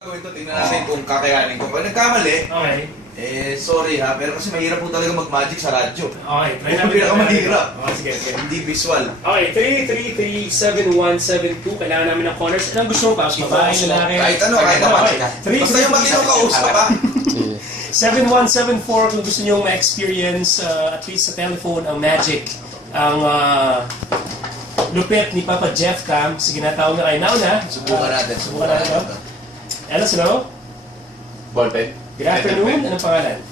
Gawin to, tingnan natin kung kakayanin ko. Pag nagkamali, Okay. sorry ha, pero kasi mahirap po talaga mag-magic sa radyo. Okay, try Kung pinakamahirap. Okay, sige. Hindi visual. Okay, 3-3-3-7-1-7-2. Kailangan namin ng corners. Anong gusto mo pa? Babae, lalaki? Kahit ano. Basta yung matino ka, usap pa. 7174 kung gusto nyo ma-experience at least sa telephone ang magic, ang lupit ni Papa Jeff Cam. Sige na, tawag na kayo. Nauna. Subukan natin. Hello? Ballpen? Good afternoon. Anong pangalan?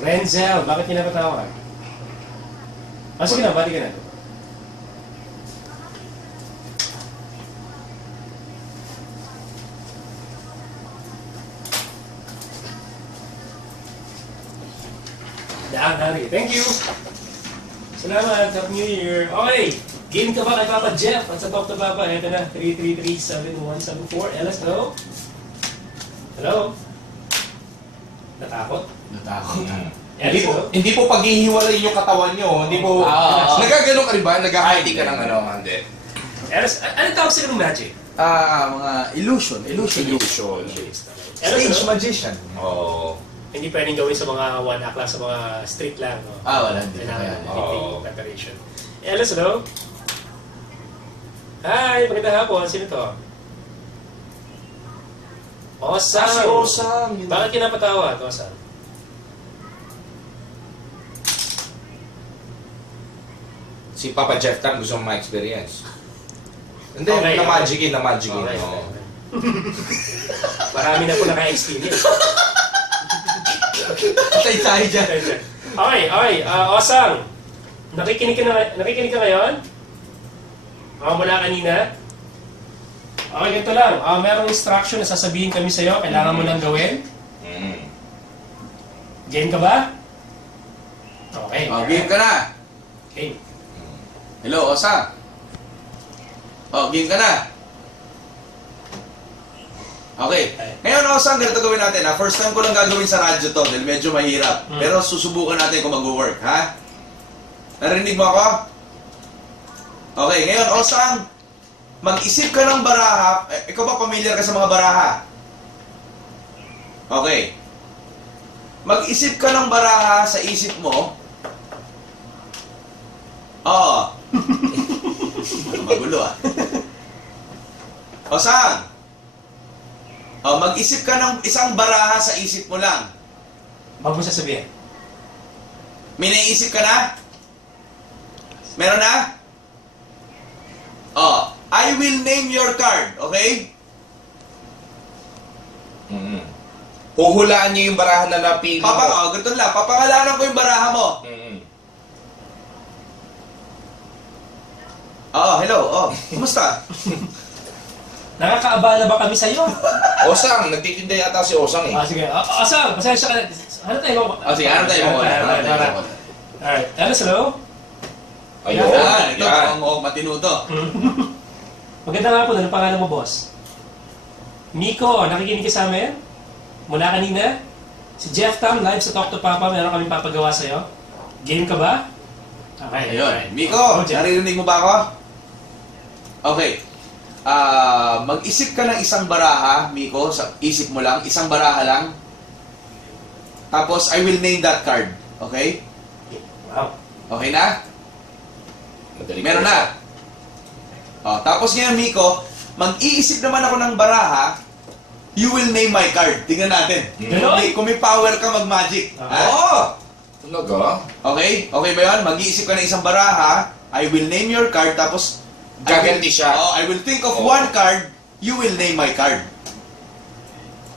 Renzel. Bakit kinapatawa ka? Sige na, bati ka na. Hari. Thank you. Salamat. Happy New Year. Okay. Game ka ba kay Papa Jeff? At sa Talk to Papa, ito na. 333-7174. Elas, hello? Hello? Natakot? Hindi po paghihiwalay yung katawan nyo. Hindi po... Nagagano ka rin ba? Nag-hiding ka ng ano? Hindi. Elas, anong tawag sila ng magic? Mga illusion. Stage magician. Oo. Hindi pwedeng gawin sa mga one act lang, sa mga street lang. No? Wala. Hindi na Kailangan kaya. preparation. Elas, hello? Hi, magandang hapon. Sino to? Osang. Si Osang. Bakit kinapatawa, Osang? Si Papa Jeff Tan gusto mong ma-experience. Hindi, Okay, na-magicin. Okay. Oo. Marami na po naka-experience. Patay tayo dyan. Okay. Osang. Nakikinig ka ngayon? Mula kanina? Okay, ganito lang. Merong instruction na sasabihin kami sa'yo. Kailangan mo lang gawin. Game ka ba? Okay. Game ka na. Okay. Hello, Osa. Game ka na. Okay. Ngayon, Osang, ganito gawin natin. First time ko lang gagawin sa radyo to dahil medyo mahirap. Pero susubukan natin kung mag-work, ha? Narinig mo ako? Okay, ngayon, Osang, mag-isip ka ng baraha. Ikaw ba familiar ka sa mga baraha? Okay. Mag-isip ka ng baraha sa isip mo. Oo. Magulo, Osang! Mag-isip ka ng isang baraha sa isip mo lang. Bago mo sasabihin. May naisip ka na? Meron na? I will name your card, okay? Huhulaan niyo yung barahan na napili mo. Ganito lang. Papangalanan ko yung baraha mo. Hello. Kumusta? Nakakaabala ba kami sa'yo? Osang, nagtitinda yata si Osang eh. Sige. Osang, pasensya ka na. Ano tayo mo? Sige, ano tayo mo? Alright. Hello? Ayun. Ito, mukhang matino to. Maganda nga po, ano pangalan mo, boss? Nico, nakikinig ka sa amin? Mula kanina? Si Jeff Tam, live sa Talk to Papa, meron kaming papagawa sa'yo. Game ka ba? Okay. Ayun. Miko, naririnig mo ba ako? Okay. Mag-isip ka ng isang baraha, Miko, sa isip mo lang, isang baraha lang. Tapos, I will name that card. Okay? Wow. Okay na? Meron na. Tapos ngayon, Miko, mag-iisip naman ako ng baraha, you will name my card. Tingnan natin. Kung may power ka mag-magic. Talaga? Okay? Okay ba yun? Mag-iisip ka ng isang baraha, I will name your card, tapos gaganti siya. I will think of one card, you will name my card.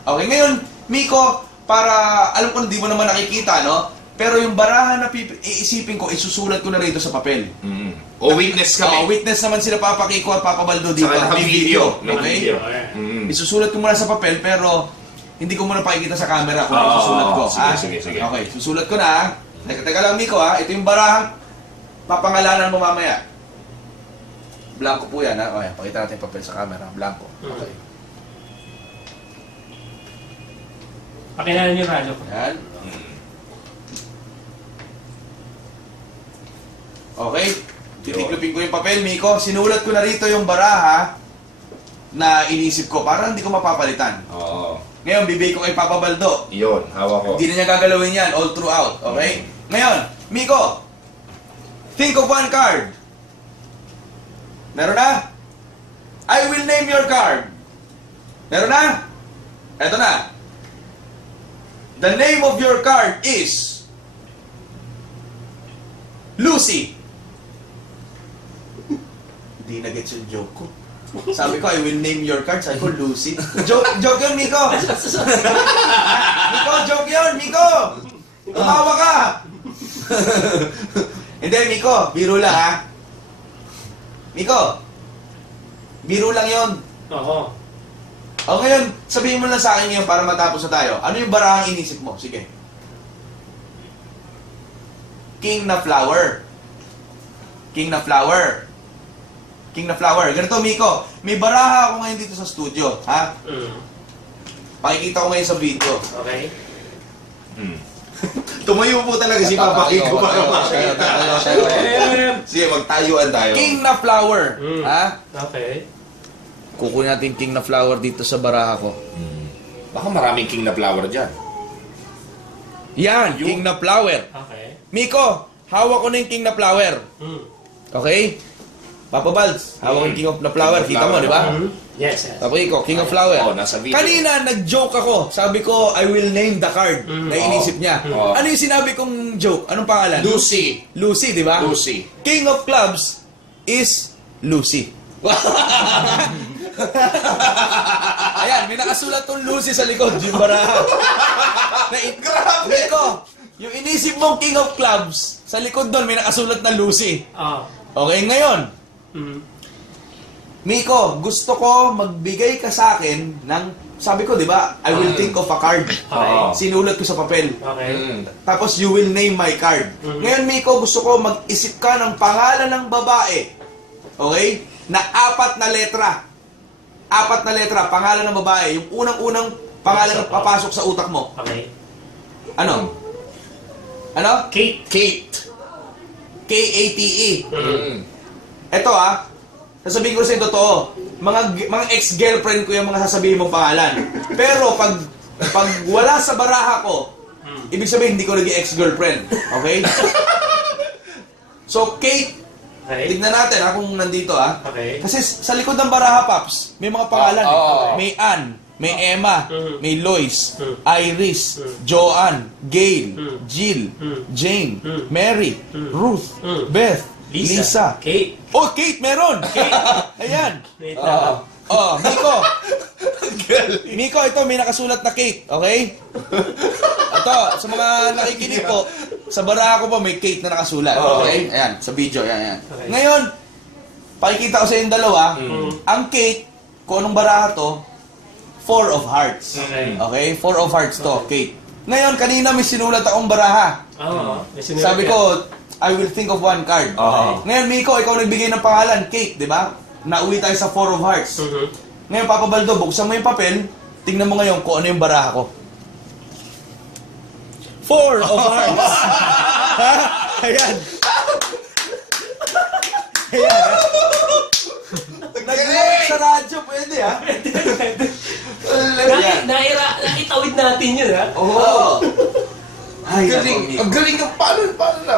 Okay, ngayon, Miko, para, alam ko hindi mo naman nakikita, no? Pero yung baraha na iisipin ko, isusulat ko na rito sa papel. O witness kami. Witness naman sila Papa Kiko at Papa Baldo dito. May video. Okay? Isusulat ko muna sa papel, pero hindi ko muna pakikita sa camera kung isusulat ko. Sige. Okay, susulat ko na. Teka lang, Miko, Ito yung barahang papangalanan mo mamaya. Blanco po yan, Okay, pakita natin yung papel sa camera. Blanco. Okay. Pakilala niyo radyo ko. Yan. Okay. Titiklopin ko yung papel, Miko. Sinulat ko na rito yung baraha. na inisip ko para hindi ko mapapalitan. Oo. Ngayon, bibigay ko kay Papa Baldo. Yun, hawak ko. Hindi na niya gagalawin yan all throughout, okay? Ngayon, Miko, think of one card. Meron na? I will name your card. Meron na? Eto na. The name of your card is Lucy. Hindi na-gets yung joke ko. Sabi ko, I will name your card. Sabi ko, Lucy. Joke yun, Miko. Miko, joke yun, Miko. Tumawa ka. Hindi, Miko. Biro lang, ha? Miko. Biro lang yun. Oo. O ngayon, sabihin mo lang sa akin ngayon para matapos na tayo. Ano yung barahang inisip mo? Sige. King na flower. King na flower. King na flower. Ganito, Miko. May baraha ako ngayon dito sa studio. Ha? Pakikita ko ngayon sa video. Okay. Tumayo po talaga si Papa Kiko. Sige, magtayuan tayo. King na flower. Ha? Okay. Kukunin natin king na flower dito sa baraha ko. Baka maraming king na flower dyan. Yan, king na flower. Okay. Miko, hawak ko na yung king na flower. Okay? Papa Balds, hawak ko yung king of na flower. Kita mo, di ba? Yes, yes. Papa Kiko, king of flower. Oh, nasa video. Kanina, nag-joke ako. Sabi ko, I will name the card na inisip niya. Ano yung sinabi kong joke? Anong pangalan? Lucy. Lucy, di ba? Lucy. King of clubs is Lucy. Ayan, may nakasulat tong Lucy sa likod, yung baraha. Grabe! Miko, yung inisip mong King of Clubs, sa likod doon may nakasulat na Lucy. Okay, ngayon, Miko, gusto ko magbigay ka sa akin ng, sabi ko, di ba, I will think of a card. Sinulat ko sa papel. Okay. Tapos, you will name my card. Ngayon, Miko, gusto ko mag-isip ka ng pangalan ng babae. Okay? Na 4 na letra. 4 na letra, pangalan ng babae. Yung unang-unang pangalan na papasok sa utak mo. Okay. Ano? Ano? Kate. Kate. K-A-T-E. Eto sasabihin ko sa inyo totoo. Mga ex-girlfriend ko yung mga sasabihin mong pangalan. Pero pag wala sa baraha ko, ibig sabihin hindi ko naging ex-girlfriend. Okay? So, Kate, tignan natin kung nandito Okay. Kasi sa likod ng baraha, Paps, may mga pangalan. May Ann, may Emma, may Lois, Iris, Joanne, Gail, Jill, Jane, Mary, Ruth, Beth, Lisa. Kate. Oh, Kate, meron! Kate. Ayan. Wait lang. Miko. Miko, ito, may nakasulat na Kate, okay? Ito, sa mga nakikinig po, sa baraha ko po may Kate na nakasulat. Okay? Ayan, sa video, ayan. Okay. Ngayon, pakikita ko sa yung dalawa, ang Kate, kung anong baraha to, 4 of hearts. Okay? 4 of hearts to, Kate. Ngayon, kanina may sinulat akong baraha. Sabi ko, I will think of one card. Ngayon, Miko, ikaw nagbigay ng pangalan, Kate, di ba? Nauwi tayo sa 4 of hearts. Ngayon, Papa Baldo, buksan mo yung papel, tingnan mo ngayon kung ano yung baraha ko. 4 of hearts. Ayan. Ayan. Nag-work sa radyo, pwede Nakitawid natin yun, Oo. Ay, Galing. Ang galing ng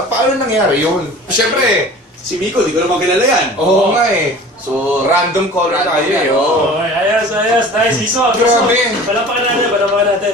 paano nangyari yun? Siyempre, si Miko, di ko naman kilala yan. oo nga So, random caller tayo yan, oh. Ayos, nice. Iso. Grabe. Palapakan natin.